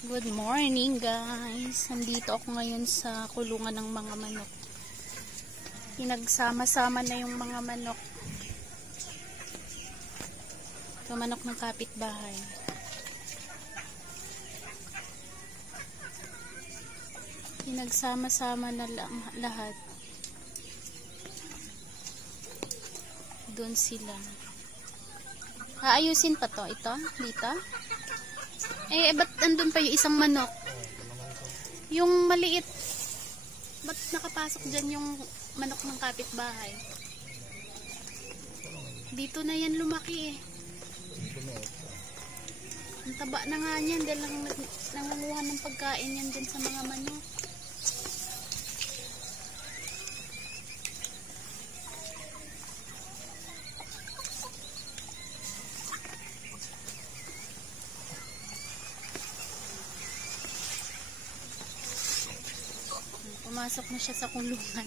Good morning guys. Nandito ako ngayon sa kulungan ng mga manok. Pinagsama-sama na yung mga manok. Ito manok ng kapitbahay. Pinagsama-sama na lang lahat. Doon sila. Aayusin pa to. Ito? Dito? Ba't andun pa yung isang manok? Yung maliit. Ba't nakapasok dyan yung manok ng kapitbahay? Dito na yan lumaki eh. Ang taba na nga niyan. Dahil nangunguha ng pagkain yan dyan sa mga manok. Pumasok na siya sa kulungan.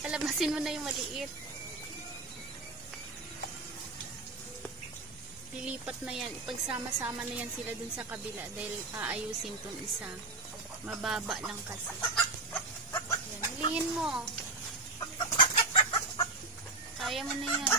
Palabasin mo na yung maliit. Lilipat na yan. Ipagsama-sama na yan sila dun sa kabila dahil aayusin tong isa. Mababa lang kasi. Yan. Hulihin mo. Kaya mo na yan.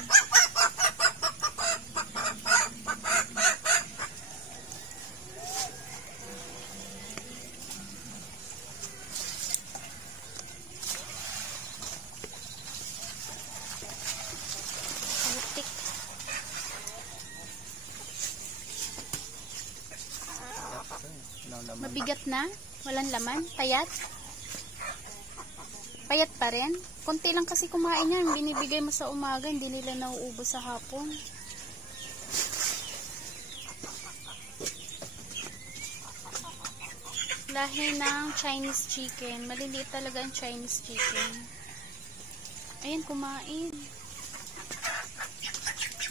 Mabigat na? Walang laman? Payat? Payat pa rin? Konti lang kasi kumain yan. Binibigay mo sa umaga, hindi nila nauubos sa hapon. Lahi ng Chinese chicken. Maliliit talaga ang Chinese chicken. Ayan, kumain.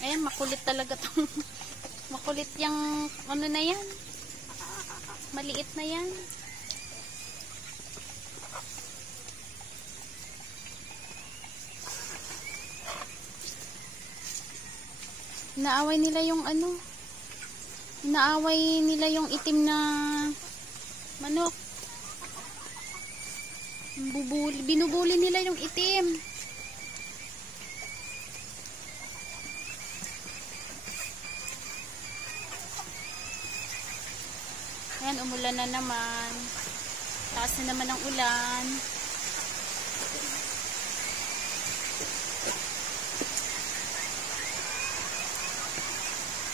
Ayan, makulit talaga tong makulit yung ano na yan. Maliit na yan. Inaaway nila yung ano. Inaaway nila yung itim na manok. Binubuli nila yung itim. Ayan, umulan na naman. Taas na naman ang ulan.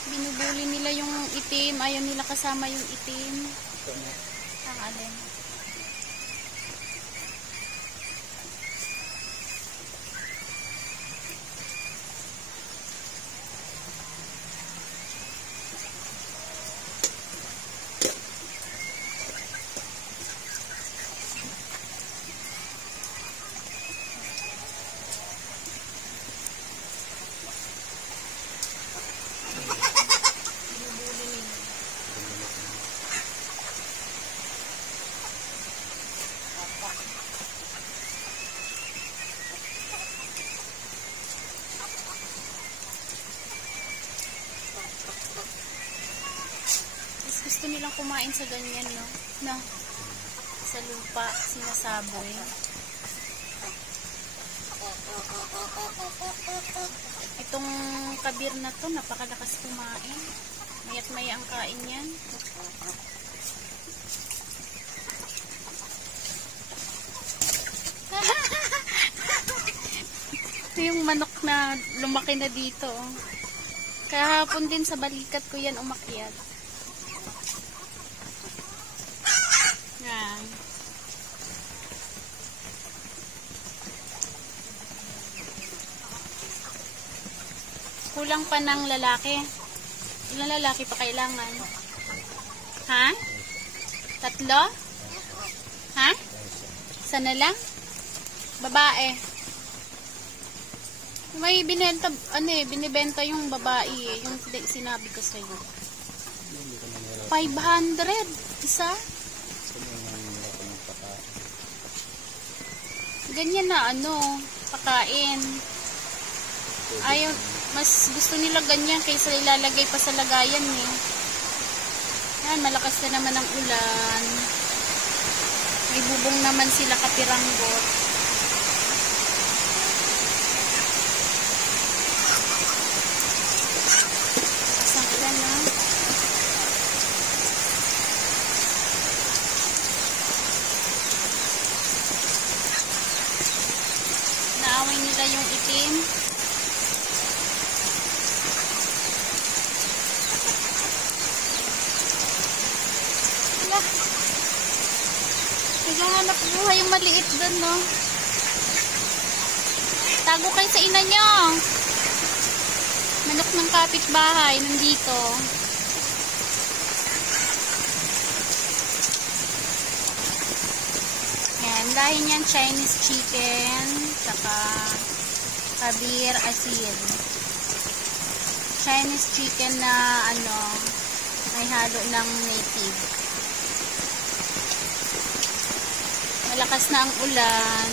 Binubuli nila yung itim. Ayaw nila kasama yung itim. Ang alin. Gusto nilang kumain sa ganyan, no? Na sa lupa, sinasaboy. Itong kabir na to, napakalakas kumain. Mayat may ang kain yan. Ito yung manok na lumaki na dito. Kahapon din sa balikat ko yan umakyat. Yan. Kulang pa ng lalaki. Ilang lalaki pa kailangan? Ha? 3? Ha? Isa na lang? Babae. May binenta, binibenta yung babae eh. Yung sinabi ko sa'yo. 500 isa? Ganyan na pakain. Ayaw, mas gusto nila ganyan kaysa ilalagay pa sa lagayan eh. Yan, malakas na naman ang ulan. May bubong naman sila kapiranggot. Isang ulan na. Naaway nila yung itim. Naghahanap buhay yung maliit doon, no? Tago kayo sa ina nyo. Manok ng kapitbahay, nandito. Yan, dahil yan Chinese chicken, saka kabir asin. Chinese chicken na, may halo ng native. Malakas na ang ulan.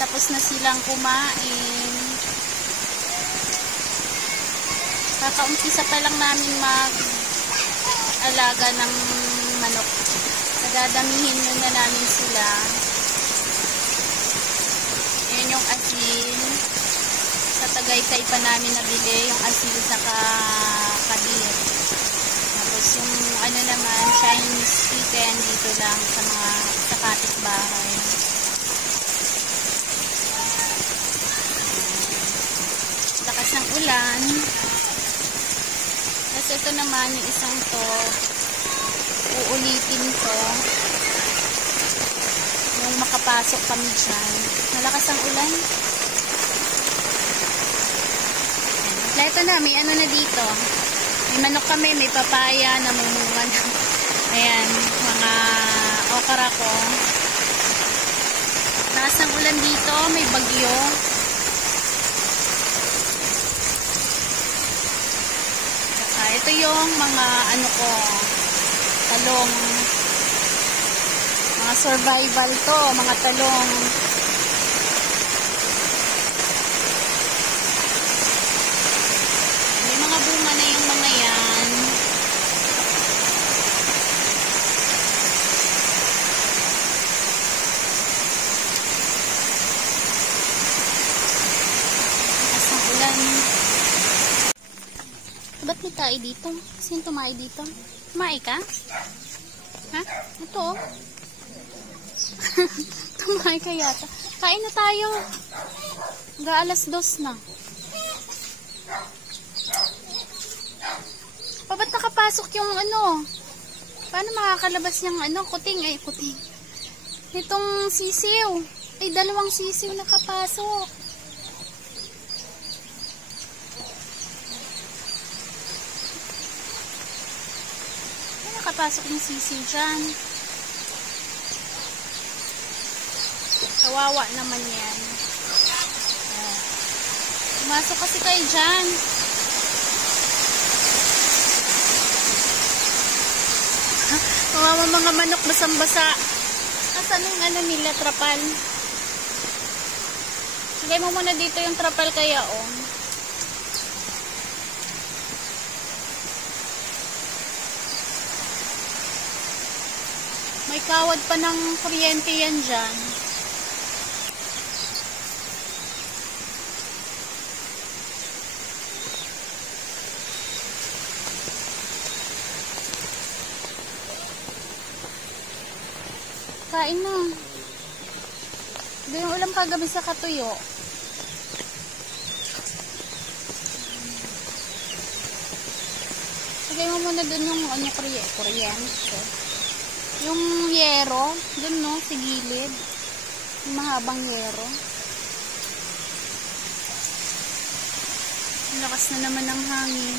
Tapos na silang kumain. Kakaumpisa pa lang namin mag-alaga ng manok. Nagadamihin muna namin sila. Yan yung asin. Sa Tagaytay pa namin nabili yung asin sa kabir. Tapos yung naman, Chinese chicken dito lang sa kapitbahay. Lakas ng ulan. Tapos ito naman yung isang to, uulitin to yung makapasok kami dyan. Malakas ang ulan. Ito na, may na dito. May manok kami, may papaya, namumunga na. Ayan, mga okra ko. Lakas ng ulan dito, may bagyo. Ito yung mga talong. Mga survival to, mga talong. May mga bunga na yung mga yan. Asang ulan. Ba't may tayo dito? Sino tumayo dito? Tumayo ka? Ha? Ito. Tumayo ka yata. Kain na tayo. Alas 2 na. Ba't nakapasok yung Paano makakalabas yung kuting? Ay, kuting. Itong sisiw. Ay, 2 sisiw nakapasok. Nakapasok yung sisiw dyan. Kawawa naman yan. Pumasok kasi kayo dyan. Kawawa mga manok basang-basa. Asan yung nila, trapal? Lagay mo muna dito yung trapal kaya, May kawad pa ng kuryente yan dyan. Kain na. Ito yung ulam kagabi sa katuyo. Lagay mo muna dun yung kuryente. Yung yero, dun sa gilid. Yung mahabang yero. Ang lakas na naman ng hangin.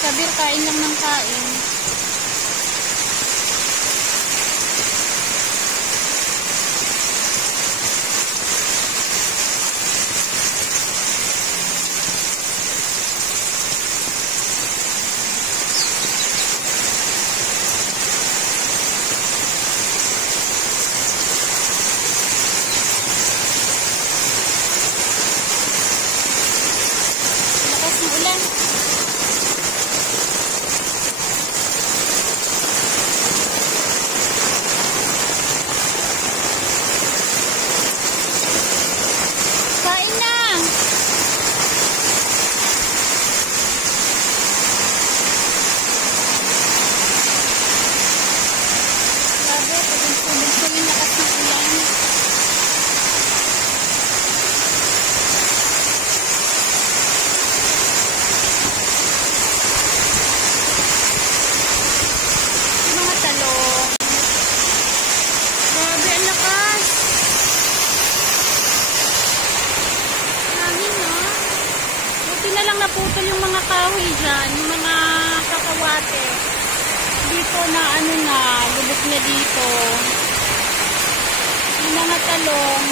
Kabir, kain lang ng kain. ko na ano na, lubog na dito. Yung mga talong.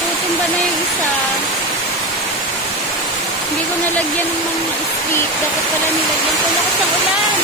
Tutumba na yung isa. Hindi ko nalagyan ng mga stick. Dapat pala nilagyan ko lang sa ulan.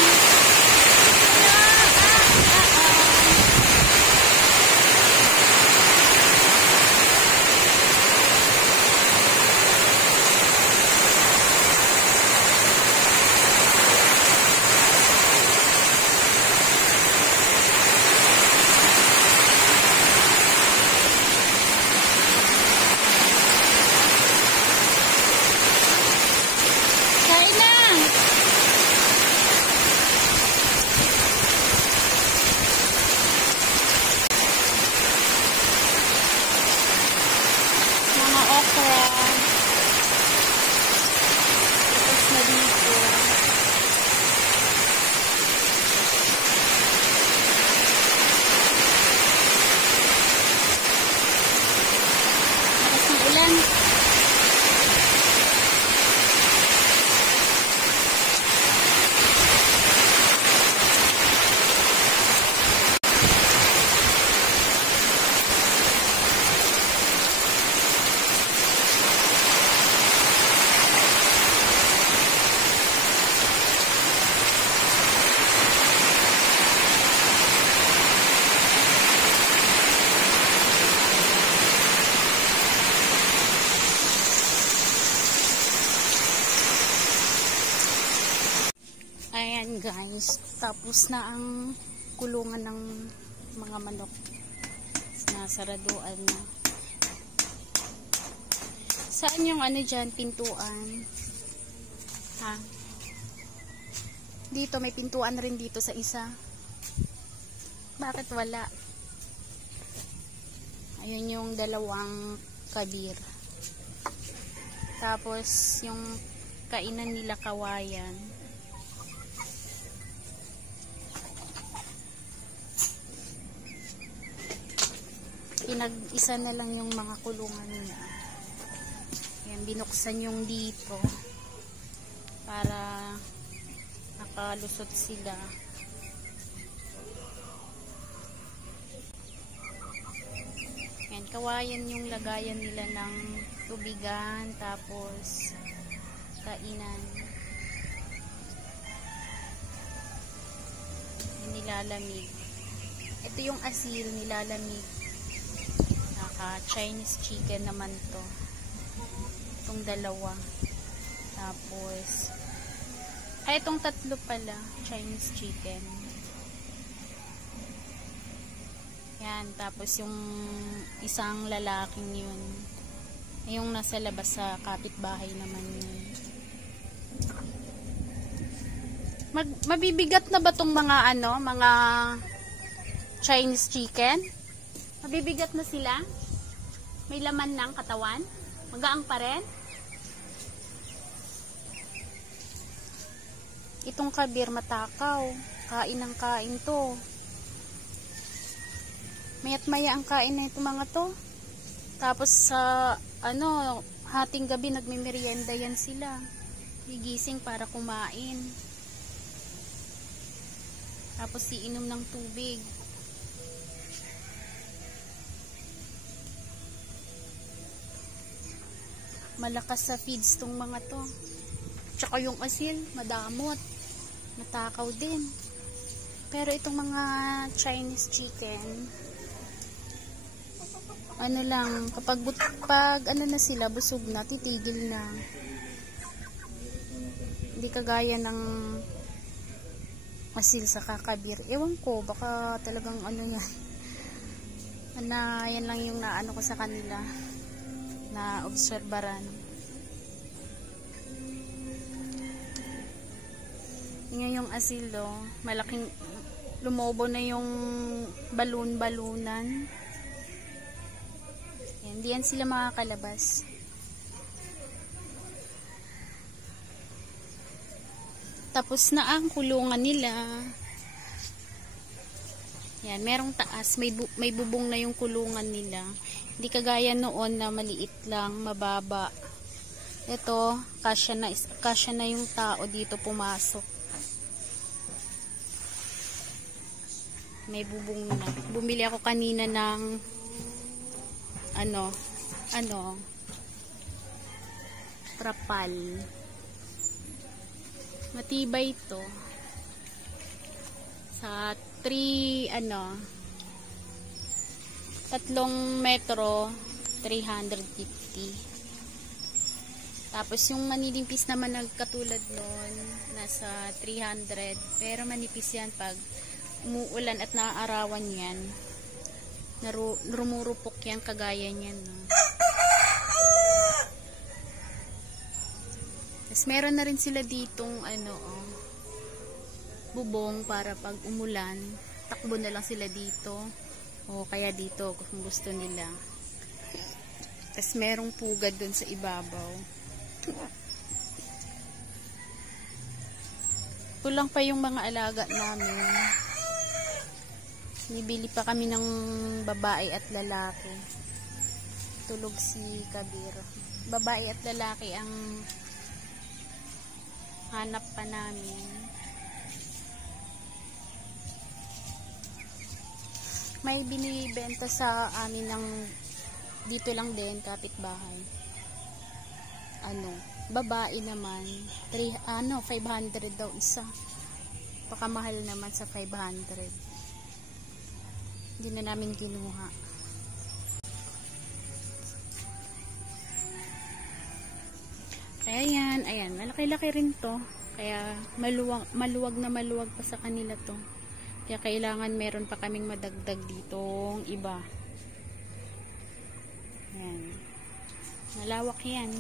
Ayan guys, tapos na ang kulungan ng mga manok. Nasaraduan na. Saan yung ano dyan, pintuan? Ha? Dito, may pintuan rin dito sa isa. Bakit wala? Ayun yung dalawang kabir. Tapos, yung kainan nila kawayan. Pinag-isa na lang yung mga kulungan niya. Ayan, binuksan yung dito para nakalusot sila. Ayan, kawayan yung lagayan nila ng tubigan, tapos kainan. Ayan, nilalamig. Ito yung asil, nilalamig. Chinese chicken naman to. Itong dalawa. Tapos itong tatlo pala Chinese chicken. Yan. Tapos yung isang lalaking yun, yung nasa labas sa kapitbahay naman yun. Mabibigat na ba tong mga ano, mga Chinese chicken? Mabibigat na sila? May laman ng katawan? Magaang pa rin? Itong kabir matakaw. Kain ng kain to. Maya't maya ang kain na itong mga to. Tapos sa hating gabi nagmimerienda yan sila. Gigising para kumain. Tapos iinom ng tubig. Malakas sa feeds tong mga to. Tsaka yung asil, madamot. Matakaw din. Pero itong mga Chinese chicken, ano lang, kapag ano na sila, busog na, titigil na. Hindi kagaya ng asil sa kakabir. Ewan ko, baka talagang ano yan. Yan lang yung naano ko sa kanila. Na obserbaran. Yun yung asilo, malaking lumobo na yung balon-balunan. Hindi yan sila makakalabas. Tapos na ang kulungan nila. Yan, merong taas, may bubong na yung kulungan nila. Hindi kagaya noon na maliit lang, mababa. Ito, kasya na yung tao dito pumasok. May bubong na. Bumili ako kanina ng trapal. Matibay ito. Sa 3 metro 350. Tapos yung manilimpis naman katulad nun nasa 300, pero manipis yan pag umuulan at naaarawan yan. Rumurupok yan kagaya niyan, no? Tapos meron na rin sila ditong bubong para pag umulan, takbo na lang sila dito. O kaya dito kung gusto nila. Tapos merong pugad dun sa ibabaw. Kulang pa yung mga alaga namin. Nibili pa kami ng babae at lalaki. Tulog si Kabir. Babae at lalaki ang hanap pa namin. May binibenta sa amin ng dito lang din, kapitbahay. Babae naman 500 daw isa. Pakamahal naman sa 500. Hindi na namin kinuha. Kaya yan, ayan, malaki-laki rin to. Kaya maluwag na maluwag pa sa kanila to. Kaya kailangan meron pa kaming madagdag ditong iba. Ayan. Malawak yan.